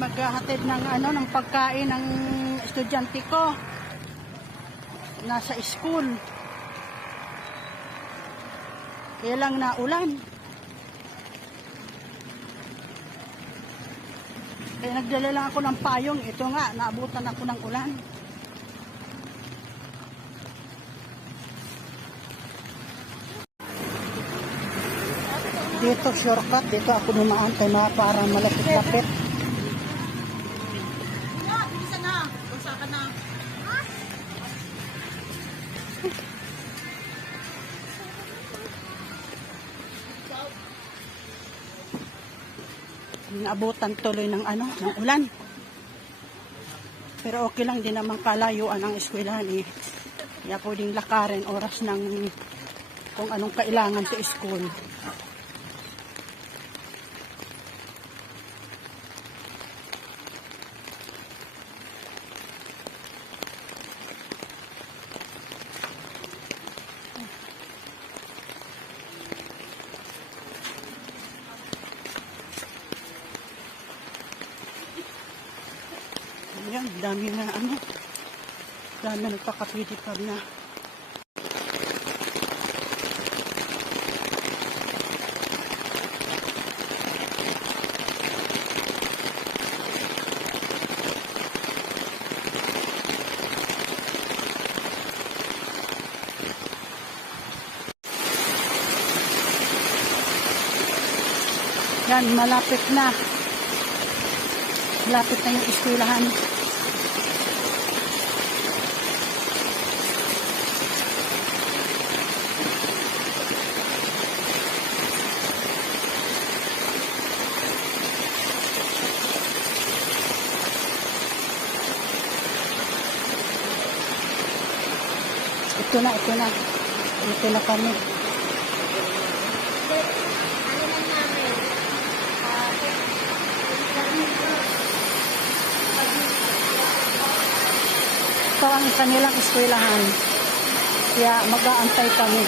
maghahatid ng ng pagkain ng estudyante ko. Nasa school. Kaya lang na ulan. Kaya nagdala lang ako ng payong. Ito nga, naabutan ako ng ulan. Dito shortcut, dito ako dumaan kay mga parang malapit-lapit. Isa na, usa ka na. Naabutan tuloy ng ng ulan. Pero okay lang, din naman kalayuan ang eskwelahan eh. Kaya pwedeng lakarin oras ng kung anong kailangan sa school. Ayan, dami na dami na nagpakapidipag na. Yan, malapit na. Malapit na yung eskwelahan. Ito na kami. Ito ang kanilang eskwelahan. Kaya mag-aantay kami.